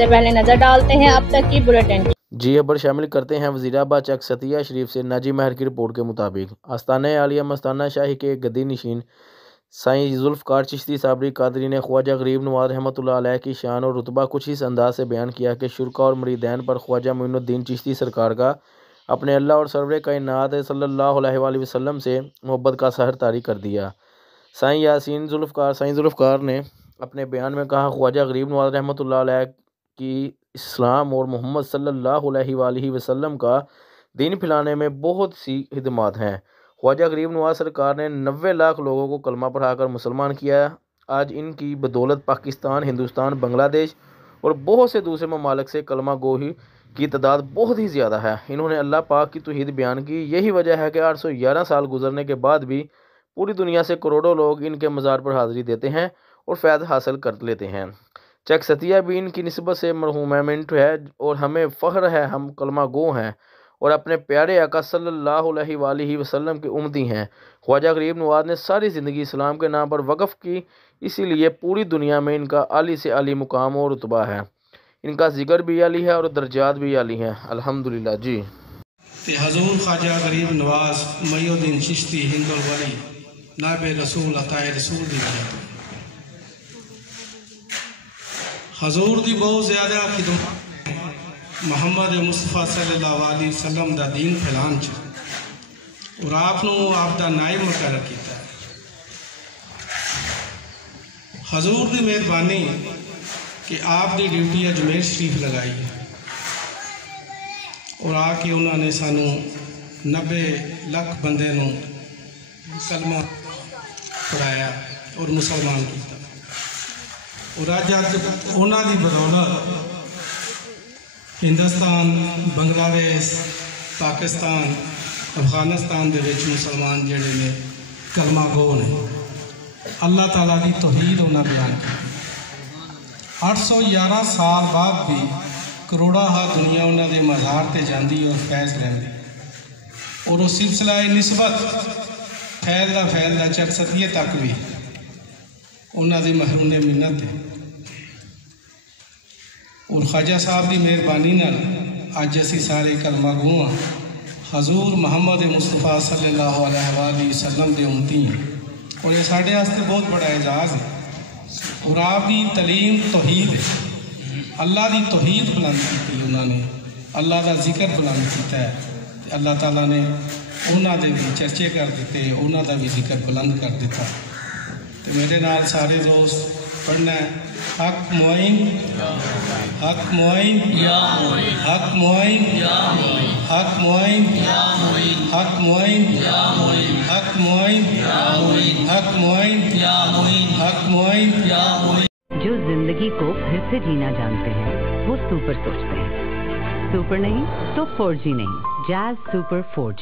सबसे पहले नजर डालते हैं अब तक की बुलेटिन। जी खबर शामिल करते हैं वज़ीराबाद चक सतिया शरीफ से नाजी महर की रिपोर्ट के मुताबिक आस्ताना आलिया मस्ताना शाही के गद्दी नशीन साईं जुल्फ़कार चिश्ती साबरी कादरी ने ख्वाजा गरीब नवाज रहमतुल्लाह अलैह की शान और रुतबा कुछ इस अंदाज से बयान किया कि शुरका और मुरीदैन पर ख्वाजा मोइनुद्दीन चिश्ती सरकार का अपने अल्लाह और सरवर कायनात सल्लल्लाहु अलैहि वसल्लम से मोहब्बत का सहर तारी कर दिया। साईं जुल्फ़कार ने अपने बयान में कहा, ख्वाजा गरीब नवाज रहमतुल्लाह अलैह की इस्लाम और मोहम्मद सल्लल्लाहु अलैहि वसल्लम का दीन फैलाने में बहुत सी खिदमत हैं। ख्वाजा गरीब नवाज सरकार ने 90 लाख लोगों को कलमा पढ़ाकर मुसलमान किया। आज इनकी बदौलत पाकिस्तान, हिंदुस्तान, बांग्लादेश और बहुत से दूसरे ममालिक से कलमा गोही की तादाद बहुत ही ज़्यादा है। इन्होंने अल्लाह पाक की तौहीद बयान की। यही वजह है कि 811 साल गुजरने के बाद भी पूरी दुनिया से करोड़ों लोग इनके मज़ार पर हाज़िरी देते हैं और फ़ैज़ हासिल कर लेते हैं। चक सतिया भी इनकी निस्बत से मरहूमेंट है और हमें फ़ख्र है, हम कलमा गो हैं और अपने प्यारे आका सल्लल्लाहु अलैहि वसल्लम के उम्मती हैं। ख्वाजा गरीब नवाज ने सारी ज़िंदगी इस्लाम के नाम पर वक़्फ़ की, इसीलिए पूरी दुनिया में इनका आली से आली मुकाम और रुतबा है। इनका ज़िक्र भी आली है और दर्जात भी आली हैं। अल्हम्दुलिल्लाह जी। हज़ूर ख्वाजा गरीब नवाज मोइनुद्दीन चिश्ती हिंदुल वली नायब रसूल अताए रसूल दी हज़ूर दी बहुत ज़्यादा खिदमत मुहम्मद मुस्तफा सल्लल्लाहु अलैहि वसल्लम दा दीन फैलान च और आप दा नायब मुकर्रर किया। हज़ूर दी मेहरबानी कि आप दी ड्यूटी अजमेर शरीफ लगाई है और आके उन्होंने सानू 90 लाख बंदे नू कलमा पढ़ाया और मुसलमान किया और अज उन्होंने बदौलत हिंदुस्तान, बांग्लादेश, पाकिस्तान, अफगानिस्तान दे विच मुसलमान जिहड़े ने कलमा गो ने अल्लाह ताला की तौहीद उन्हें बयान की। 811 साल बाद भी करोड़ा हा दुनिया उन्होंने मज़ार ते जाती और फैज़ लैंदी और उस सिलसिला निस्बत फैल दा चक सतिये तक भी उन्होंने महरूने मिन्नत है और ख्वाजा साहब की मेहरबानी अज असी सारे कलमा गो हाँ हज़ूर मुहम्मद मुस्तफा सल्लल्लाहु अलैहि वसल्लम के उम्मती हैं और ये साढ़े वास्ते बहुत बड़ा एजाज़ है और आपकी तलीम तौहीद है। अल्लाह की तौहीद बुलंद की उन्होंने, अल्लाह का जिक्र बुलंद किया है। अल्लाह ताला ने उन्होंने भी चर्चे कर दिते, उन्होंने भी जिक्र बुलंद कर दिता। तो मेरे नाल सारे दोस्त पढ़ना है हक मुइन, हक मुइन, हक मुइन, हक मुइन, हक मुइन, हक मुइन, हक मुइन, हक मुइन। जो जिंदगी को फिर से जीना जानते हैं वो सुपर सोचते हैं। सुपर नहीं तो 4G नहीं, जैज़ सुपर 4G।